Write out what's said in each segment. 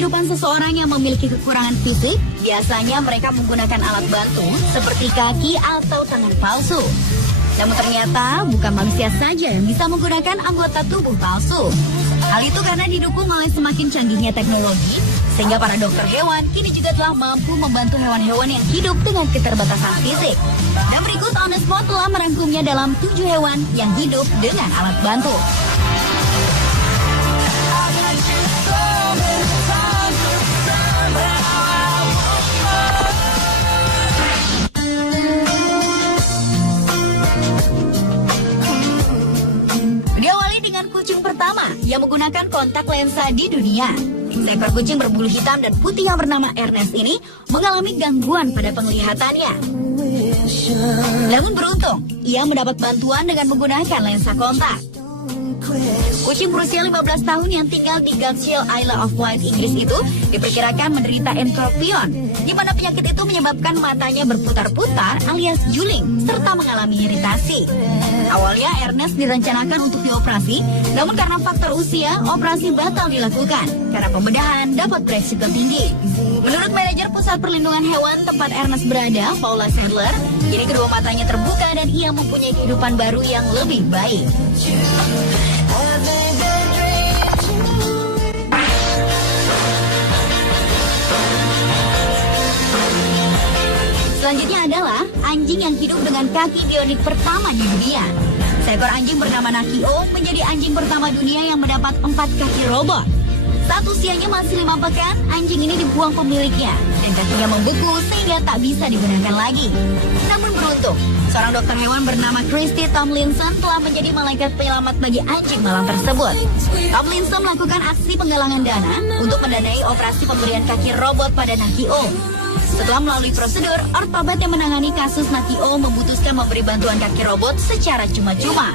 kehidupan seseorang yang memiliki kekurangan fisik, biasanya mereka menggunakan alat bantu seperti kaki atau tangan palsu. Namun ternyata bukan manusia saja yang bisa menggunakan anggota tubuh palsu. Hal itu karena didukung oleh semakin canggihnya teknologi, sehingga para dokter hewan kini juga telah mampu membantu hewan-hewan yang hidup dengan keterbatasan fisik. Dan berikut On The Spot telah merangkumnya dalam 7 hewan yang hidup dengan alat bantu. Diawali dengan kucing pertama yang menggunakan kontak lensa di dunia. Seekor kucing berbulu hitam dan putih yang bernama Ernest ini mengalami gangguan pada penglihatannya. Namun beruntung, ia mendapat bantuan dengan menggunakan lensa kontak. Kucing berusia 15 tahun yang tinggal di Gateshill, Isle of Wight, Inggris itu diperkirakan menderita entropion, di mana penyakit itu menyebabkan matanya berputar-putar alias juling, serta mengalami iritasi. Awalnya Ernest direncanakan untuk dioperasi, namun karena faktor usia, operasi batal dilakukan karena pembedahan dapat beresiko tinggi. Menurut manajer Pusat Perlindungan Hewan tempat Ernest berada, Paula Sadler, kini kedua matanya terbuka dan ia mempunyai kehidupan baru yang lebih baik. Selanjutnya adalah anjing yang hidup dengan kaki bionik pertama di dunia. Seekor anjing bernama Nakio menjadi anjing pertama dunia yang mendapat 4 kaki robot. Saat usianya masih 5 pekan, anjing ini dibuang pemiliknya dan kakinya membeku sehingga tak bisa digunakan lagi. Namun beruntung, seorang dokter hewan bernama Christy Tomlinson telah menjadi malaikat penyelamat bagi anjing malang tersebut. Tomlinson melakukan aksi penggalangan dana untuk mendanai operasi pemberian kaki robot pada Nakio. Setelah melalui prosedur, ortoped yang menangani kasus Nakio memutuskan memberi bantuan kaki robot secara cuma-cuma.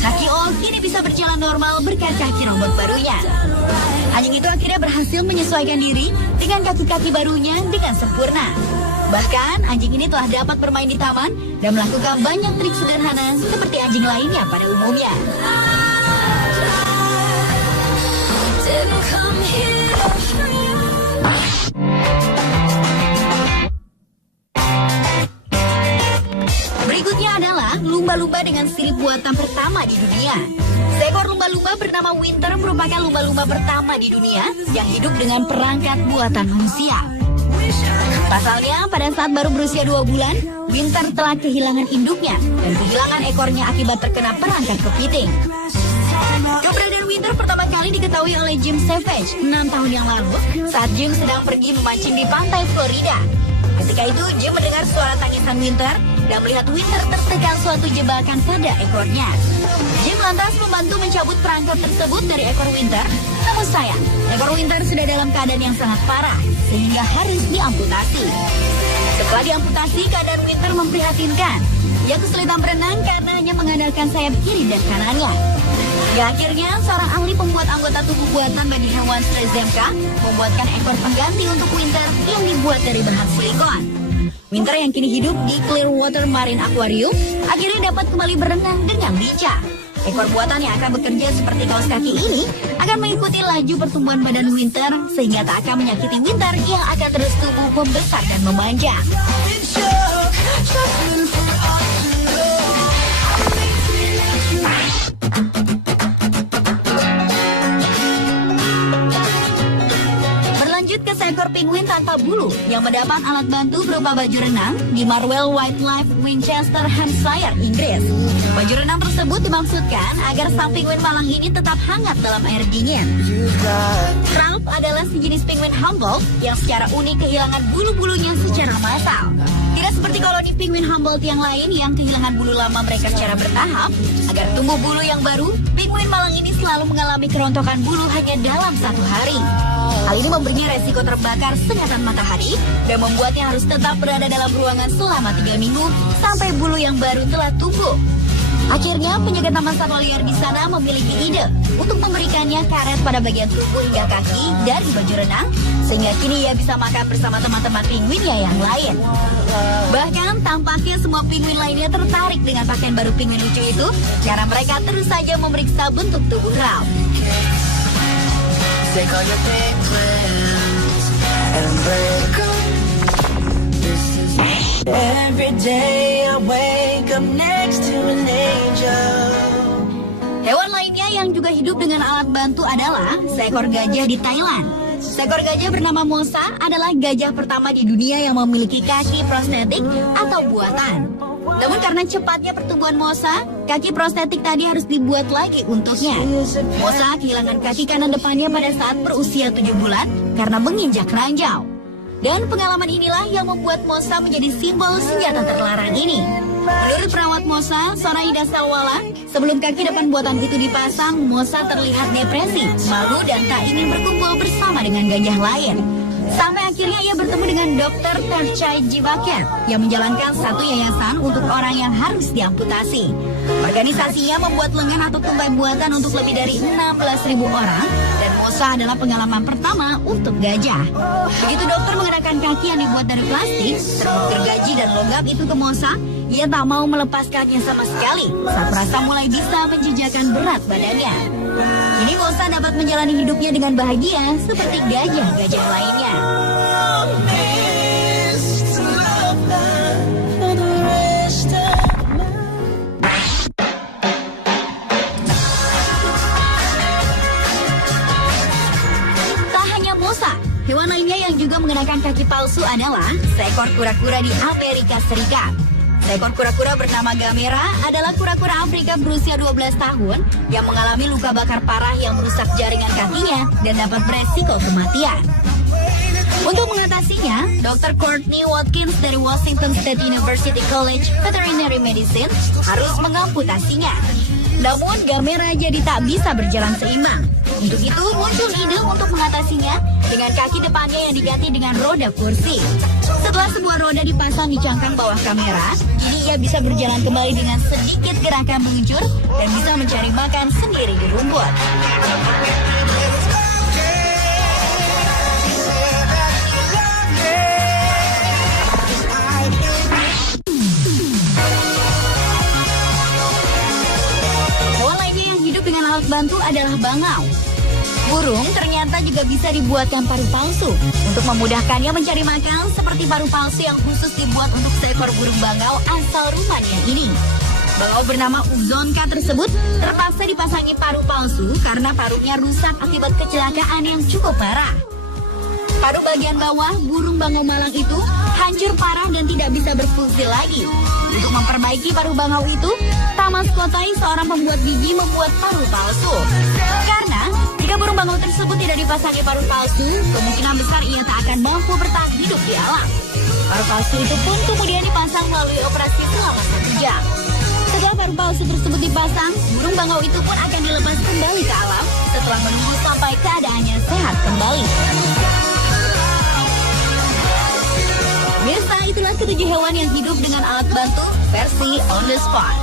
Nakio kini bisa berjalan normal berkat kaki robot barunya. Anjing itu akhirnya berhasil menyesuaikan diri dengan kaki-kaki barunya dengan sempurna. Bahkan anjing ini telah dapat bermain di taman dan melakukan banyak trik sederhana seperti anjing lainnya pada umumnya. Berikutnya adalah lumba-lumba dengan sirip buatan pertama di dunia. Seekor lumba-lumba bernama Winter merupakan lumba-lumba pertama di dunia yang hidup dengan perangkat buatan manusia. Pasalnya, pada saat baru berusia 2 bulan, Winter telah kehilangan induknya dan kehilangan ekornya akibat terkena perangkat kepiting. Keberadaan Winter pertama kali diketahui oleh Jim Savage 6 tahun yang lalu saat Jim sedang pergi memancing di pantai Florida. Ketika itu, Jim mendengar suara tangisan Winter dan melihat Winter tertekan suatu jebakan pada ekornya. Jim lantas membantu mencabut perangkap tersebut dari ekor Winter. Namun sayang, ekor Winter sudah dalam keadaan yang sangat parah sehingga harus diamputasi. Setelah diamputasi, keadaan Winter memprihatinkan. Ia kesulitan berenang karena hanya mengandalkan sayap kiri dan kanannya. Hingga akhirnya, seorang ahli pembuat anggota tubuh buatan bagi hewan Strzelecka membuatkan ekor pengganti untuk Winter yang dibuat dari bahan silikon. Winter yang kini hidup di Clearwater Marine Aquarium akhirnya dapat kembali berenang dengan lincah. Ekor buatan yang akan bekerja seperti kaos kaki ini akan mengikuti laju pertumbuhan badan Winter sehingga tak akan menyakiti Winter yang akan terus tumbuh membesar dan memanjang. Berlanjut ke seekor penguin tanpa bulu yang mendapat alat bantu berupa baju renang di Marwell Wildlife, Winchester, Hampshire, Inggris. Baju renang tersebut dimaksudkan agar sang penguin malang ini tetap hangat dalam air dingin. Trump adalah sejenis penguin Humboldt yang secara unik kehilangan bulu-bulunya secara massal. Tidak seperti koloni penguin Humboldt yang lain yang kehilangan bulu lama mereka secara bertahap. Agar tumbuh bulu yang baru, penguin malang ini selalu mengalami kerontokan bulu hanya dalam 1 hari. Hal ini memberinya resiko terbakar sengatan matahari dan membuatnya harus tetap berada dalam ruangan selama 3 minggu sampai bulu yang baru telah tumbuh. Akhirnya, penjaga taman satwa liar di sana memiliki ide untuk memberikannya karet pada bagian tubuh hingga kaki dari baju renang, sehingga kini ia bisa makan bersama teman-teman penguinnya yang lain. Bahkan, tampaknya semua penguin lainnya tertarik dengan pakaian baru penguin lucu itu, karena mereka terus saja memeriksa bentuk tubuh Ralph. Take all your big plans and break 'em. This is every day I wake up next to an angel. Hewan lainnya yang juga hidup dengan alat bantu adalah seekor gajah di Thailand. Seekor gajah bernama Mosa adalah gajah pertama di dunia yang memiliki kaki prostetik atau buatan. Namun karena cepatnya pertumbuhan Mosa, kaki prostetik tadi harus dibuat lagi untuknya. Mosa kehilangan kaki kanan depannya pada saat berusia 7 bulan karena menginjak ranjau. Dan pengalaman inilah yang membuat Mosa menjadi simbol senjata terlarang ini. Menurut perawat Mosa, Sonaida Salwala, sebelum kaki depan buatan itu dipasang, Mosa terlihat depresi, malu dan tak ingin berkumpul bersama dengan gajah lain. Sampai akhirnya ia bertemu dengan Dr. Perchai Jivaket yang menjalankan satu yayasan untuk orang yang harus diamputasi. Organisasinya membuat lengan atau tumbai buatan untuk lebih dari 16.000 orang dan Mosa adalah pengalaman pertama untuk gajah. Begitu dokter mengenakan kaki yang dibuat dari plastik, serbuk gergaji dan logam itu ke Mosa, ia tak mau melepaskannya sama sekali saat merasa mulai bisa menjejakkan berat badannya. Kini Mosa dapat menjalani hidupnya dengan bahagia seperti gajah-gajah lainnya. Tak hanya Mosa, hewan lainnya yang juga mengenakan kaki palsu adalah seekor kura-kura di Amerika Serikat. Seekor kura-kura bernama Gamera adalah kura-kura Afrika berusia 12 tahun yang mengalami luka bakar parah yang merusak jaringan kakinya dan dapat beresiko kematian. Untuk mengatasinya, Dr. Courtney Watkins dari Washington State University College Veterinary Medicine harus mengamputasinya. Namun Gamera jadi tak bisa berjalan seimbang. Untuk itu muncul ide untuk mengatasinya dengan kaki depannya yang diganti dengan roda kursi. Setelah sebuah roda dipasang di cangkang bawah kamera, kini ia bisa berjalan kembali dengan sedikit gerakan meluncur dan bisa mencari makan sendiri di rumput. Hewan lainnya yang hidup dengan alat bantu adalah bangau. Burung ternyata juga bisa dibuatkan paruh palsu untuk memudahkannya mencari makan, seperti paruh palsu yang khusus dibuat untuk seekor burung bangau asal Rumania ini. Bangau bernama Uzonka tersebut terpaksa dipasangi paruh palsu karena paruhnya rusak akibat kecelakaan yang cukup parah. Paruh bagian bawah burung bangau malang itu hancur parah dan tidak bisa berfungsi lagi. Untuk memperbaiki paruh bangau itu, Tamas Kotai, seorang pembuat gigi, membuat paruh palsu. Karena jika burung bangau tersebut tidak dipasangi paruh palsu, kemungkinan besar ia tak akan mampu bertahan hidup di alam. Paruh palsu itu pun kemudian dipasang melalui operasi selama 1 jam. Setelah paruh palsu tersebut dipasang, burung bangau itu pun akan dilepas kembali ke alam setelah menunggu sampai keadaannya sehat kembali. Mirsa, itulah 7 hewan yang hidup dengan alat bantu versi on the spot.